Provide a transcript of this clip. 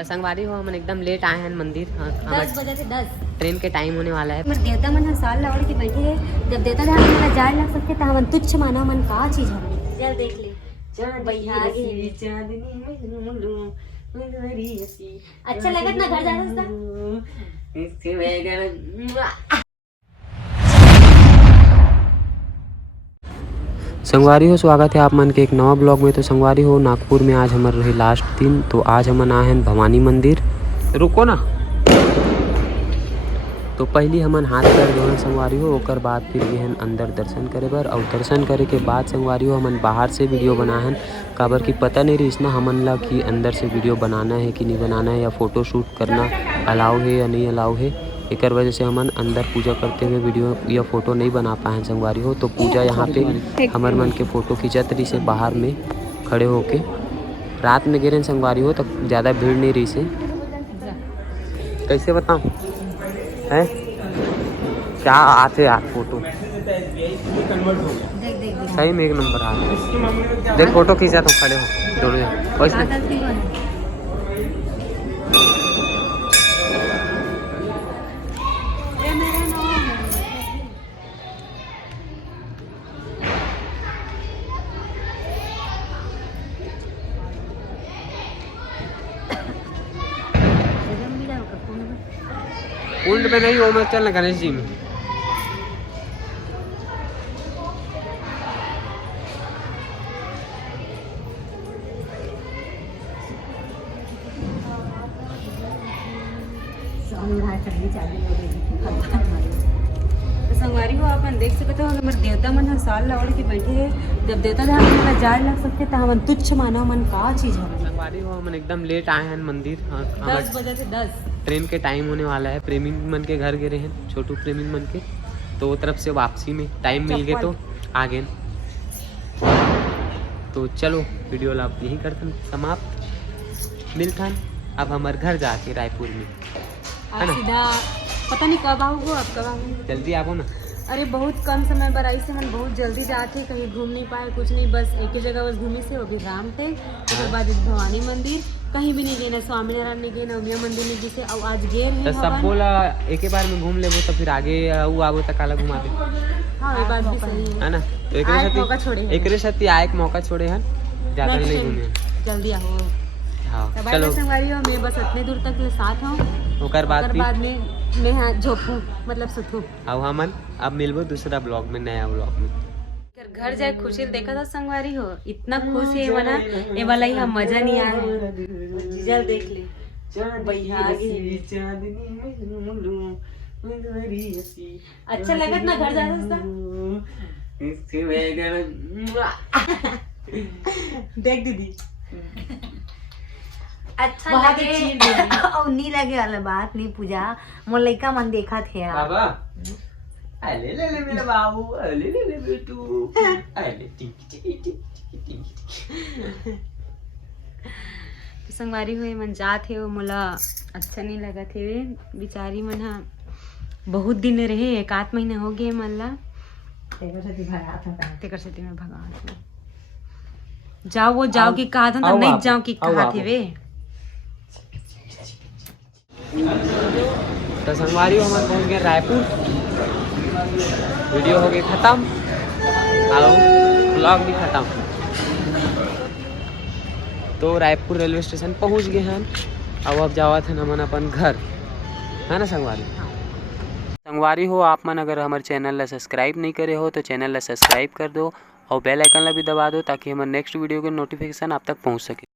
तो संगवारी हो हम एकदम लेट आए हैं मंदिर। 10 बजे से 10 ट्रेन के टाइम होने वाला है। मगर देवता मन साल लवड़ के बैठे है। जब देवता ध्यान में जाए लग सकते तो हम तुच्छ मानव मन का चीज है। चल देख ले अच्छा लगत ना घर जा संगवारी हो स्वागत है आप मन के एक नवा ब्लॉग में। तो संगवारी हो नागपुर में आज हमारे रही लास्ट दिन। तो आज हमन आए हैं भवानी मंदिर। रुको ना। तो पहली हमन हाथ पैर धोन संगवारी हो, ओकर बाद फिर गए हैं अंदर दर्शन करे बर। और दर्शन करे के बाद संगवारी हो हमन बाहर से वीडियो बनाए हैं। काबर की पता नहीं रही ना हमन ला कि अंदर से वीडियो बनाना है कि नहीं बनाना है, या फ़ोटो शूट करना अलाउ है या नहीं अलाउ है। एक वजह से हमन अंदर पूजा करते हुए वीडियो या फ़ोटो नहीं बना पाए संगवारी हो। तो पूजा यहाँ पे हमर मन के फ़ोटो खिंचत रही से बाहर में खड़े होके। रात में गिरे संगवारी हो तो ज़्यादा भीड़ नहीं रही से। कैसे बताऊँ है क्या आते यार फोटो सही में एक नंबर आ। देख फोटो खींचा तो खड़े हो दोनों। कुंड में नहीं हो, मैं चलना गणेश जी में। संगवारी हो अपन देख सकते हो हमारे देवता मन साल लवड़ के बैठे है। जब देवता ध्यान में जाए लग सकते तो हम तुच्छ मानव मन का चीज है। संगवारी हो हम एकदम लेट आए हैं मंदिर। 10 बजे से 10 ट्रेन के टाइम होने वाला है। प्रेमी मन के घर गिरे हैं, छोटू प्रेमी मन के। तो वो तरफ से वापसी में टाइम मिल गए तो आ गए। तो चलो वीडियो ला यही करते समाप्त। मिलथन अब हमारे घर जाके रायपुर में है ना। सीधा पता नहीं कब आओगे आप, कब आओगे? जल्दी आओ ना। अरे बहुत कम समय पर आई से मन बहुत जल्दी जाते, कहीं घूम नहीं पाए कुछ नहीं, बस एक ही जगह बस घूमी से वो भी राम थे। उसके बाद भवानी मंदिर कहीं भी नहीं गए ना, स्वामीनारायण नहीं गए ना, उमिया मंदिर नहीं जिसे अब आज गए तो सब बोला एक ही बार में घूम लेबो तो फिर आगे वो आबो तो काला घुमा दे। हाँ ये बात भी सही है ना। तो एक साथ आए एक मौका छोड़े हैं, ज्यादा नहीं घूमे। जल्दी आओ। हाँ चलो संगवारी हो मैं बस इतने दूर तक ले साथ हूँ। ओकर बाद में मैं हाँ झोपू मतलब सुथू। अब हमन अब मिलबो दूसरा ब्लॉग में, नया ब्लॉग में। घर जाए खुशी देखा था संगवारी हो, इतना खुश है मना ये वाला ही हम मजा नहीं आया। जीजल देख ले अच्छा लगत ना घर जाता देख दीदी अच्छा लगे और नहीं लगे वाला बात नहीं। पूजा मोर लइका मन देखा थे बाबा अले ले ले मेरा बाबू, अले ले ले बेटू, अले टिंकी संगवारी हुए मन जात है वो मोला अच्छा नहीं लगा थे। वे बिचारी मन हा बहुत दिन रहे, 1 महीना हो गए मन ला तेकर सती में भगा जाओ वो जाओ की कहा था नहीं जाओ की कहा थे वे। तो संगवारी हो हम पहुंच गए रायपुर। वीडियो हो गई खत्म और ब्लॉग भी खत्म। तो रायपुर रेलवे स्टेशन पहुंच गए हैं। अब जावा थे हमन अपन घर है ना संगवारी। संगवारी हो आप मन अगर हमारे चैनल ला सब्सक्राइब नहीं करे हो तो चैनल ला सब्सक्राइब कर दो और बेल आइकन ला भी दबा दो ताकि हमारे नेक्स्ट वीडियो के नोटिफिकेशन आप तक पहुंच सके।